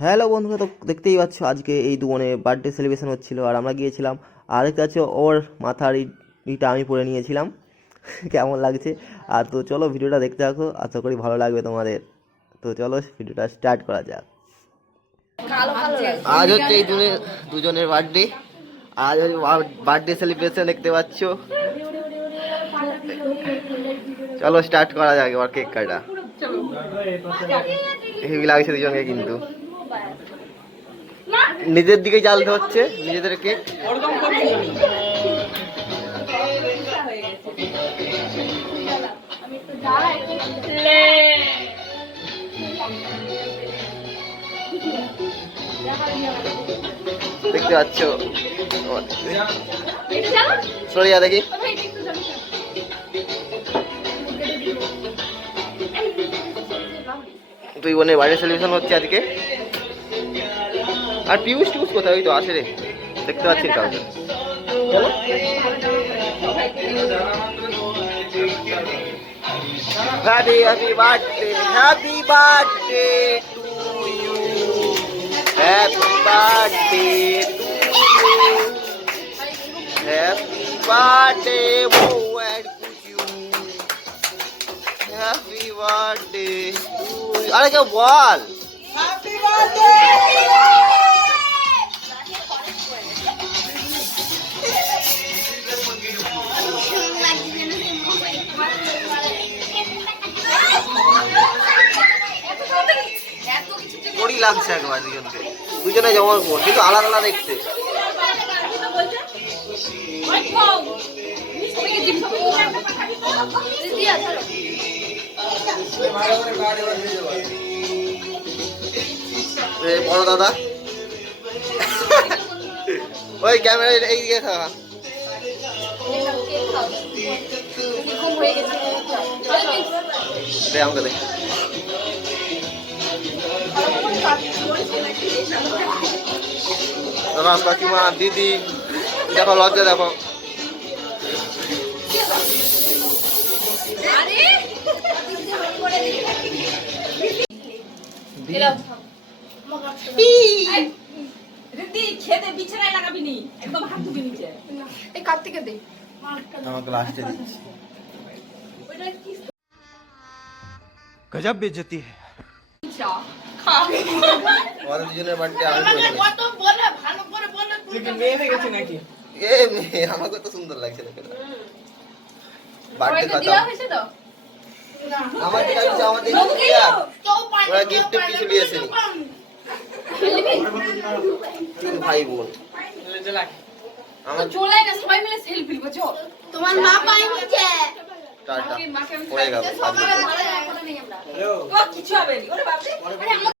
Hello বন্ধুরা, তো দেখতেই পাচ্ছ আজকে এই দুজনের বার্থডে সেলিব্রেশন হচ্ছিল আর আমরা গিয়েছিলাম। আর দেখতে পাচ্ছ ওর মাথার ইটা আমি পরে নিয়েছিলাম। কেমন লাগছে? আর তো চলো ভিডিওটা দেখতে থাকো, আশা করি ভালো লাগবে তোমাদের। তো চলো ভিডিওটা স্টার্ট করা যাক। আজ হচ্ছে এই দুজনের বার্থডে। আজ হচ্ছে বার্থডে সেলিব্রেশন, দেখতে পাচ্ছ। চলো স্টার্ট করা যাক এবার কেক কাটা। হেভি লাগছে দুজনকে, কিন্তু নিজের দিকে জ্বালতে হচ্ছে নিজেদের কেক। দেখতে পাচ্ছ, সরিয়া দেখি। তুই বোনের বার্থডে সেলিব্রেশন হচ্ছে আজকে। আর পিউষ টিউষ কোথায়? ওই তো আসে রে, দেখতে পাচ্ছি কাউকে। চলো happy happy birthday, happy birthday to you, happy birthday to you, happy birthday Mo and Kuchu, happy birthday to you. আরে কেউ বল হ্যাপি বার্থডে। বড়ি লাগছে একবার দুজনকে, দুজনে যেমন কিন্তু আলাদা আলাদা দেখতে। বড় দাদা ওই ক্যামেরা এইদিকে থাকা। আমাকে দেখ, কাকিমা দিদি দেখো, লজ্জা দেখো। গজব বেজতি है। আমাদের দুজনের বার্থডে আমি নাকি এ মেয়ে, আমাকে তো সুন্দর লাগছে দেখে। বার্থডে কথা আমাদের কাছে, আমাদের ওরা গিফট কিছু দিয়েছে। তিন ভাই বোন আমার চলে না, সবাই মিলে সেলফি নিব। চল, তোমার মা পাই নিচে টাটা হয়ে গেল। কিছু হবে না, ওরে বাপ রে।